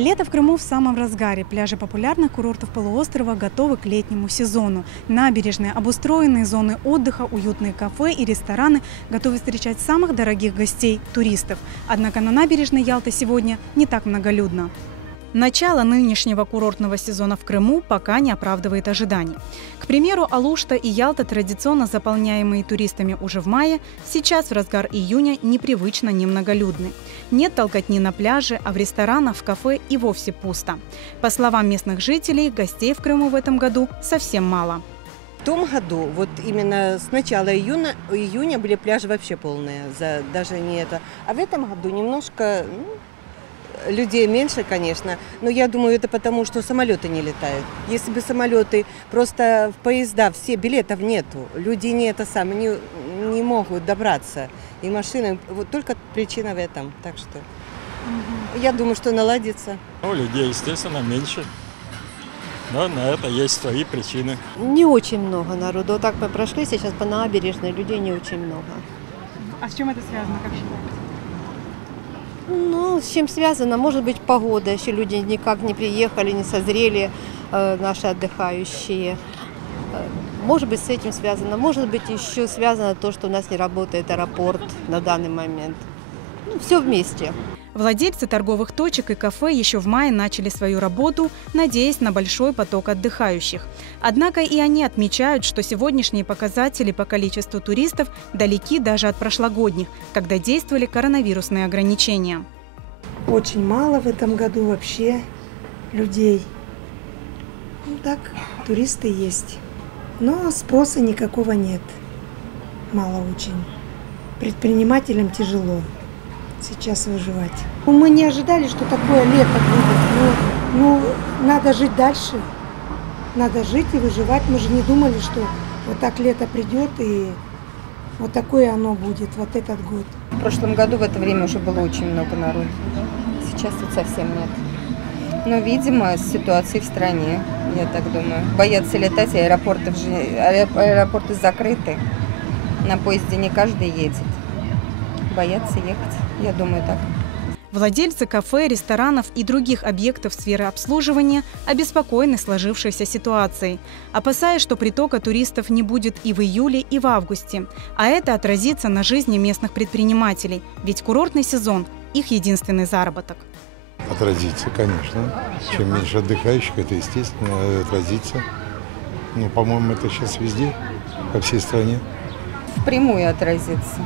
Лето в Крыму в самом разгаре. Пляжи популярных курортов полуострова готовы к летнему сезону. Набережные, обустроенные зоны отдыха, уютные кафе и рестораны готовы встречать самых дорогих гостей – туристов. Однако на набережной Ялты сегодня не так многолюдно. Начало нынешнего курортного сезона в Крыму пока не оправдывает ожиданий. К примеру, Алушта и Ялта, традиционно заполняемые туристами уже в мае, сейчас в разгар июня непривычно немноголюдны. Нет толкотни на пляже, а в ресторанах, в кафе и вовсе пусто. По словам местных жителей, гостей в Крыму в этом году совсем мало. В том году, вот именно с начала июня были пляжи вообще полные, даже не это. А в этом году немножко... людей меньше, конечно, но я думаю, это потому, что самолеты не летают. Если бы самолеты, просто в поезда, все, билетов нету, люди не могут добраться. И машины, вот только причина в этом. Так что я думаю, что наладится. Людей, естественно, меньше. Но на это есть свои причины. Не очень много народу. Вот так мы прошли сейчас по набережной, людей не очень много. А с чем это связано, как считаете? Ну, с чем связано? Может быть, погода. Еще люди никак не приехали, не созрели, наши отдыхающие. Может быть, с этим связано. Может быть, еще связано то, что у нас не работает аэропорт на данный момент. Ну, все вместе. Владельцы торговых точек и кафе еще в мае начали свою работу, надеясь на большой поток отдыхающих. Однако и они отмечают, что сегодняшние показатели по количеству туристов далеки даже от прошлогодних, когда действовали коронавирусные ограничения. Очень мало в этом году вообще людей. Ну так, туристы есть. Но спроса никакого нет. Мало очень. Предпринимателям тяжело сейчас выживать. Мы не ожидали, что такое лето будет. Ну, надо жить дальше. Надо жить и выживать. Мы же не думали, что вот так лето придет и вот такое оно будет, вот этот год. В прошлом году в это время уже было очень много народу. Сейчас тут совсем нет. Но, видимо, ситуация в стране, я так думаю. Боятся летать, аэропорты закрыты. На поезде не каждый едет. Боятся ехать, я думаю, так. Владельцы кафе, ресторанов и других объектов сферы обслуживания обеспокоены сложившейся ситуацией, опасаясь, что притока туристов не будет и в июле, и в августе. А это отразится на жизни местных предпринимателей, ведь курортный сезон – их единственный заработок. Отразится, конечно. Чем меньше отдыхающих, это, естественно, отразится. Ну, по-моему, это сейчас везде, по всей стране. Впрямую отразится,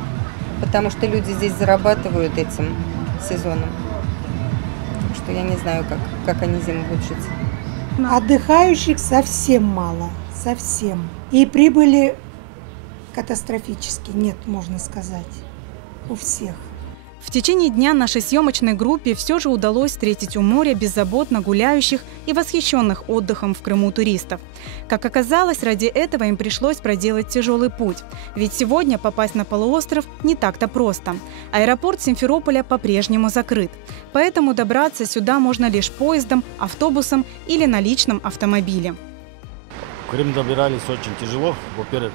потому что люди здесь зарабатывают этим сезоном. Так что я не знаю, как они зиму будут жить. Отдыхающих совсем мало, совсем. И прибыли катастрофически, нет, можно сказать, у всех. В течение дня нашей съемочной группе все же удалось встретить у моря беззаботно гуляющих и восхищенных отдыхом в Крыму туристов. Как оказалось, ради этого им пришлось проделать тяжелый путь. Ведь сегодня попасть на полуостров не так-то просто. Аэропорт Симферополя по-прежнему закрыт. Поэтому добраться сюда можно лишь поездом, автобусом или на личном автомобиле. В Крым добирались очень тяжело. Во-первых,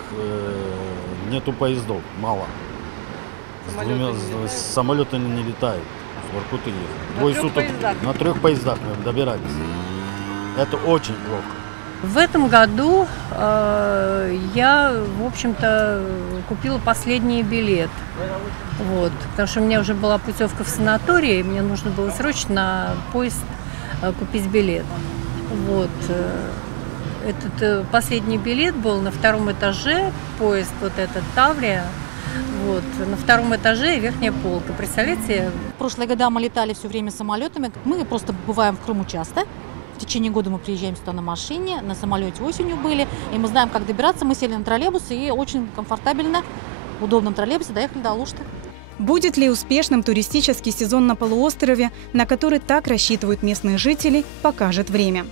нету поездов, мало. Самолеты не летают. В Воркуту двое суток на 3 поездах мы добирались. Это очень плохо. В этом году я, в общем-то, купила последний билет. Вот, потому что у меня уже была путевка в санаторий, и мне нужно было срочно на поезд купить билет. Вот. Этот последний билет был на 2-м этаже, поезд вот этот Таврия. Вот, на 2-м этаже верхняя полка. Представляете? В прошлые года мы летали все время самолетами. Мы просто бываем в Крыму часто. В течение года мы приезжаем сюда на машине, на самолете осенью были. И мы знаем, как добираться. Мы сели на троллейбус и очень комфортабельно, в удобном троллейбусе доехали до Алушты. Будет ли успешным туристический сезон на полуострове, на который так рассчитывают местные жители, покажет время.